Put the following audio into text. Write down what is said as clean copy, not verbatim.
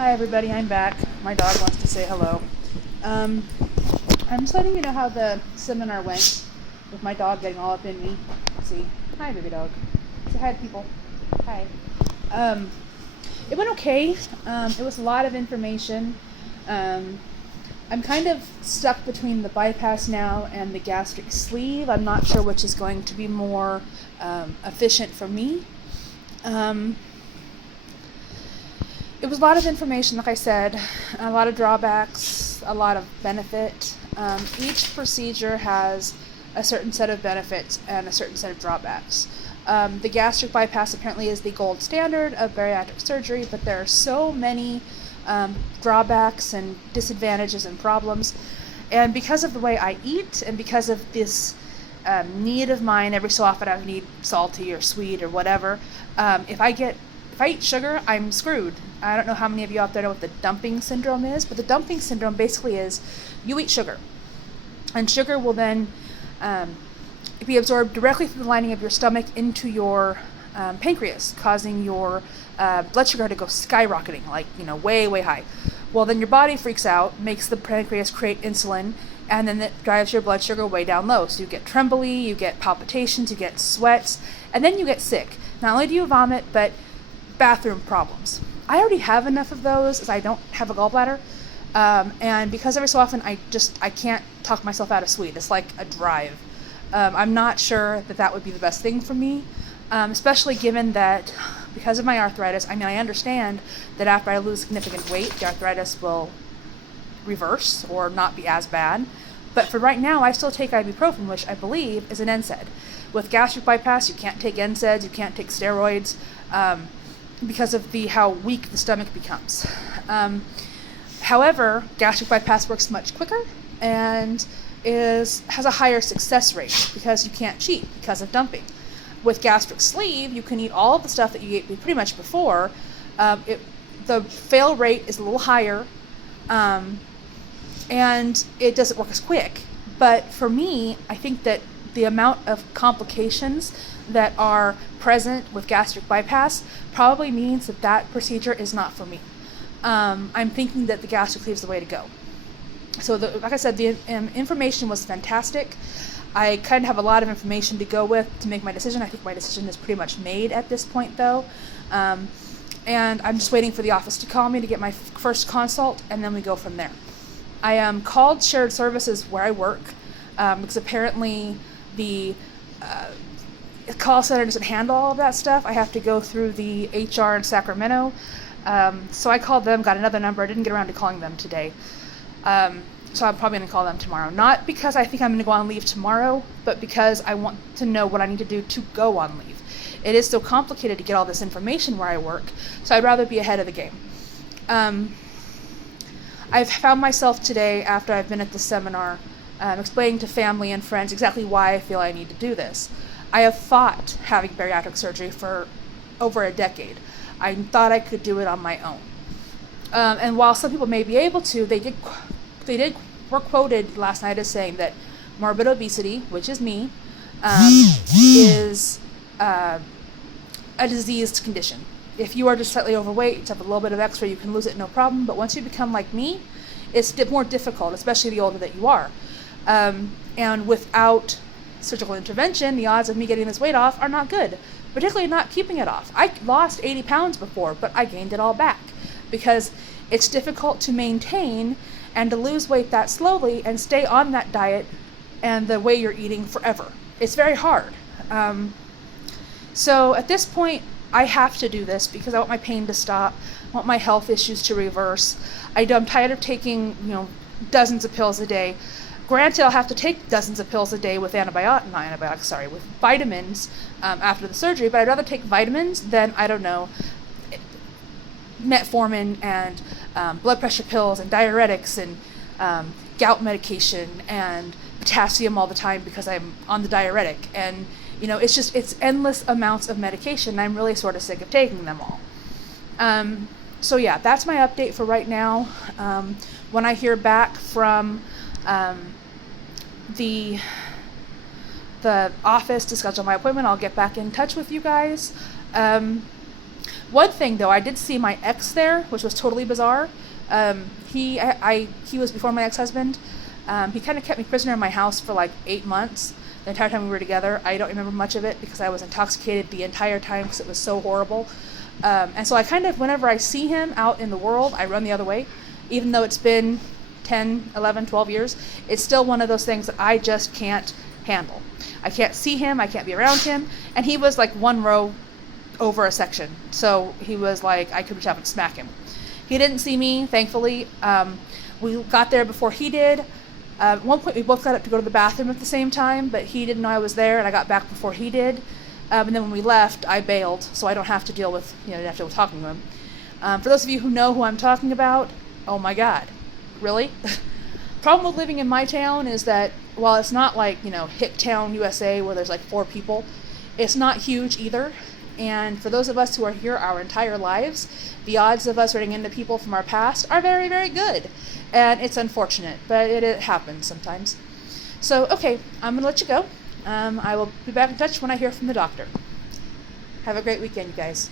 Hi everybody, I'm back. My dog wants to say hello. I'm just letting you know how the seminar went with my dog getting all up in me. Let's see. Hi baby dog. Say hi to people. Hi. It went okay. It was a lot of information. I'm kind of stuck between the bypass now and the gastric sleeve. I'm not sure which is going to be more efficient for me. It was a lot of information, like I said, a lot of drawbacks, a lot of benefit. Each procedure has a certain set of benefits and a certain set of drawbacks. The gastric bypass apparently is the gold standard of bariatric surgery, but there are so many drawbacks and disadvantages and problems. And because of the way I eat and because of this need of mine, every so often I need salty or sweet or whatever, if I eat sugar, I'm screwed. I don't know how many of you out there know what the dumping syndrome is, but the dumping syndrome basically is you eat sugar, and sugar will then be absorbed directly through the lining of your stomach into your pancreas, causing your blood sugar to go skyrocketing, like, way, way high. Well, then your body freaks out, makes the pancreas create insulin, and then it drives your blood sugar way down low. So you get trembly, you get palpitations, you get sweats, and then you get sick. Not only do you vomit, but bathroom problems. I already have enough of those as I don't have a gallbladder, and because every so often I can't talk myself out of sweet. It's like a drive. I'm not sure that would be the best thing for me, especially given that because of my arthritis. I mean, I understand that after I lose significant weight, the arthritis will reverse or not be as bad. But for right now, I still take ibuprofen, which I believe is an NSAID. With gastric bypass, you can't take NSAIDs, you can't take steroids, because of how weak the stomach becomes. However, gastric bypass works much quicker and has a higher success rate because you can't cheat because of dumping. With gastric sleeve, you can eat all of the stuff that you ate pretty much before. The fail rate is a little higher, and it doesn't work as quick. But for me, I think that the amount of complications that are present with gastric bypass probably means that procedure is not for me. I'm thinking that the gastric sleeve is the way to go. So like I said, the information was fantastic. I kind of have a lot of information to go with to make my decision. I think my decision is pretty much made at this point, though. And I'm just waiting for the office to call me to get my first consult, and then we go from there. I called shared services where I work, because apparently the call center doesn't handle all of that stuff. I have to go through the HR in Sacramento. So I called them, got another number. I didn't get around to calling them today. So I'm probably going to call them tomorrow. Not because I think I'm going to go on leave tomorrow, but because I want to know what I need to do to go on leave. It is so complicated to get all this information where I work, so I'd rather be ahead of the game. I've found myself today, after I've been at the seminar, explaining to family and friends exactly why I feel I need to do this. I have fought having bariatric surgery for over a decade. I thought I could do it on my own. And while some people may be able to, were quoted last night as saying that morbid obesity, which is me, is a diseased condition. If you are just slightly overweight, to have a little bit of extra, you can lose it no problem. But once you become like me, it's more difficult, especially the older that you are. And without surgical intervention, the odds of me getting this weight off are not good, particularly not keeping it off. I lost 80 pounds before, but I gained it all back because it's difficult to maintain and to lose weight that slowly and stay on that diet and the way you're eating forever. It's very hard. So at this point, I have to do this because I want my pain to stop, I want my health issues to reverse. I'm tired of taking, dozens of pills a day. Granted, I'll have to take dozens of pills a day with with vitamins after the surgery, but I'd rather take vitamins than, metformin and blood pressure pills and diuretics and gout medication and potassium all the time because I'm on the diuretic. And, it's endless amounts of medication, and I'm really sort of sick of taking them all. So yeah, that's my update for right now. When I hear back from the office to schedule my appointment, I'll get back in touch with you guys. One thing though, I did see my ex there, which was totally bizarre. He was before my ex-husband. He kind of kept me prisoner in my house for like 8 months. The entire time we were together, I don't remember much of it because I was intoxicated the entire time because it was so horrible. And so I kind of, whenever I see him out in the world, I run the other way. Even though it's been 10, 11, 12 years, it's still one of those things that I just can't handle. I can't see him, I can't be around him, and he was like one row over a section. So he was like, I could reach out and smack him. He didn't see me, thankfully. We got there before he did. At one point we both got up to go to the bathroom at the same time, but he didn't know I was there, and I got back before he did. And then when we left, I bailed, so I don't have to deal with, have to go talking to him. For those of you who know who I'm talking about, oh my God, really? Problem with living in my town is that while it's not like, hick town USA where there's like 4 people, it's not huge either. And for those of us who are here our entire lives, the odds of us running into people from our past are very, very good. And it's unfortunate, but it happens sometimes. So, okay, I'm going to let you go. I will be back in touch when I hear from the doctor. Have a great weekend, you guys.